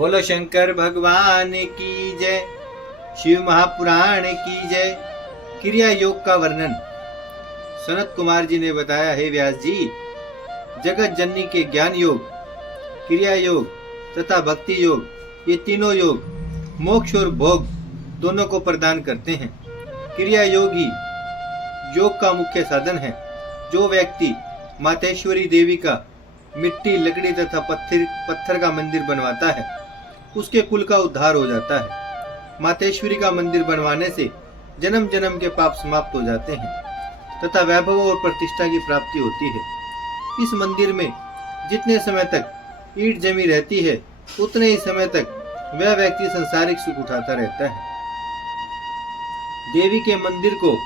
बोलो शंकर भगवान की जय। शिव महापुराण की जय। क्रिया योग का वर्णन। सनत कुमार जी ने बताया, हे व्यास जी, जगत जननी के ज्ञान योग, क्रिया योग तथा भक्ति योग, ये तीनों योग मोक्ष और भोग दोनों को प्रदान करते हैं। क्रिया योग ही योग का मुख्य साधन है। जो व्यक्ति मातेश्वरी देवी का मिट्टी, लकड़ी तथा पत्थर का मंदिर बनवाता है, उसके कुल का उद्धार हो जाता है। मातेश्वरी का मंदिर बनवाने से जन्म जन्म के पाप समाप्त हो जाते हैं तथा वैभव और प्रतिष्ठा की प्राप्ति होती है। इस मंदिर में जितने समय तक ईंट जमी रहती है, उतने ही समय तक वह व्यक्ति संसारिक सुख उठाता रहता है। देवी के मंदिर को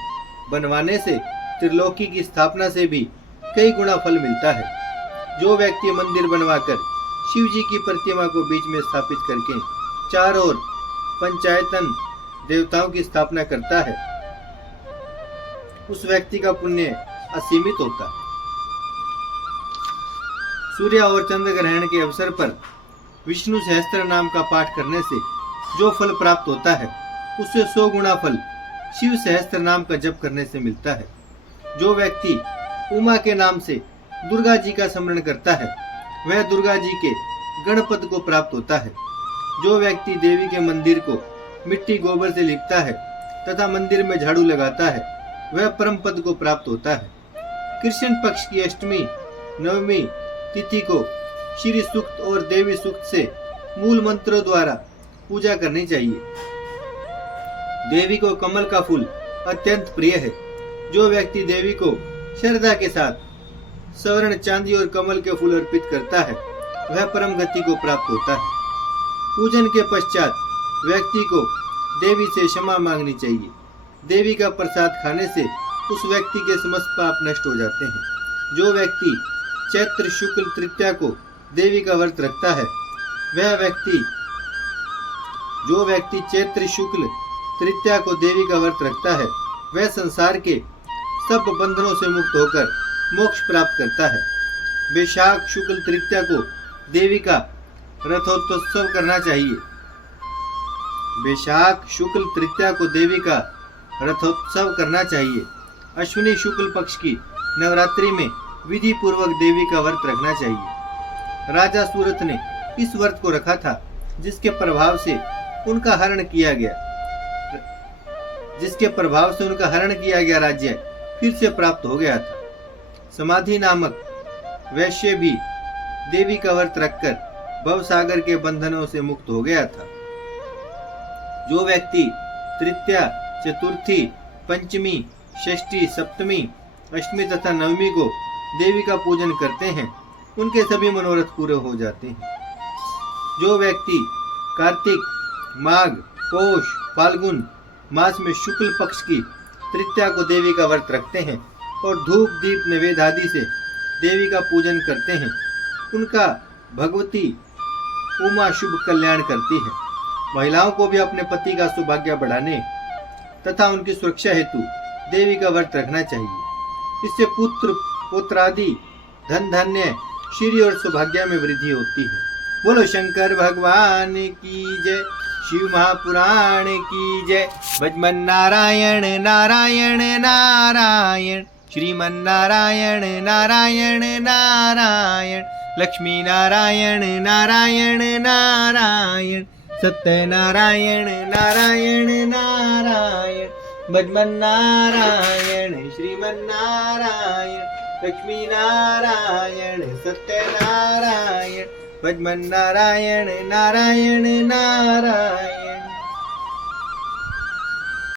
बनवाने से त्रिलोकी की स्थापना से भी कई गुना फल मिलता है। जो व्यक्ति मंदिर बनवाकर शिव जी की प्रतिमा को बीच में स्थापित करके चारों ओर पंचायतन देवताओं की स्थापना करता है, उस व्यक्ति का पुण्य असीमित होता है। सूर्य और चंद्र ग्रहण के अवसर पर विष्णु सहस्त्र नाम का पाठ करने से जो फल प्राप्त होता है, उससे 100 गुना फल शिव सहस्त्र नाम का जप करने से मिलता है। जो व्यक्ति उमा के नाम से दुर्गा जी का स्मरण करता है, वह दुर्गा जी के गणपत को प्राप्त होता है। जो व्यक्ति देवी के मंदिर को मिट्टी गोबर से लिपता है तथा मंदिर में झाड़ू लगाता है, वह परम पद को प्राप्त होता है। कृष्ण पक्ष की अष्टमी नवमी तिथि को श्री सूक्त और देवी सूक्त से मूल मंत्रों द्वारा पूजा करनी चाहिए। देवी को कमल का फूल अत्यंत प्रिय है। जो व्यक्ति देवी को श्रद्धा के साथ स्वर्ण, चांदी और कमल के फूल अर्पित करता है, वह परम गति को प्राप्त होता है। पूजन के पश्चात व्यक्ति को देवी से क्षमा मांगनी चाहिए। देवी का प्रसाद खाने से उस व्यक्ति के समस्त पाप नष्ट हो जाते हैं। जो व्यक्ति चैत्र शुक्ल तृतीया को देवी का व्रत रखता है, जो व्यक्ति चैत्र शुक्ल तृतीया को देवी का व्रत रखता है, वह संसार के सब बंधनों से मुक्त होकर मोक्ष प्राप्त करता है। वैशाख शुक्ल तृतीया को देवी का रथोत्सव करना चाहिए। वैशाख शुक्ल तृतीया को देवी का रथोत्सव करना चाहिए। अश्विनी शुक्ल पक्ष की नवरात्रि में विधि पूर्वक देवी का व्रत रखना चाहिए। राजा सूरत ने इस व्रत को रखा था, जिसके प्रभाव से उनका हरण किया गया राज्य फिर से प्राप्त हो गया था। समाधि नामक वैश्य भी देवी का व्रत रखकर भवसागर के बंधनों से मुक्त हो गया था। जो व्यक्ति तृतीया, चतुर्थी, पंचमी, षष्ठी, सप्तमी, अष्टमी तथा नवमी को देवी का पूजन करते हैं, उनके सभी मनोरथ पूरे हो जाते हैं। जो व्यक्ति कार्तिक, माघ, पौष, फाल्गुन मास में शुक्ल पक्ष की तृतीया को देवी का व्रत रखते हैं और धूप दीप नैवेद्य आदि से देवी का पूजन करते हैं, उनका भगवती उमा शुभ कल्याण करती है। महिलाओं को भी अपने पति का सौभाग्य बढ़ाने तथा उनकी सुरक्षा हेतु देवी का व्रत रखना चाहिए। इससे पुत्र पुत्रादि, धन धान्य, श्री और सौभाग्य में वृद्धि होती है। बोलो शंकर भगवान की जय। शिव महापुराण की जय। भजमन नारायण नारायण नारायण, श्रीमन नारायण नारायण नारायण, लक्ष्मी नारायण नारायण नारायण, सत्य नारायण नारायण नारायण, भजमन नारायण श्रीमन नारायण, लक्ष्मी नारायण सत्य नारायण, भजमन नारायण नारायण नारायण।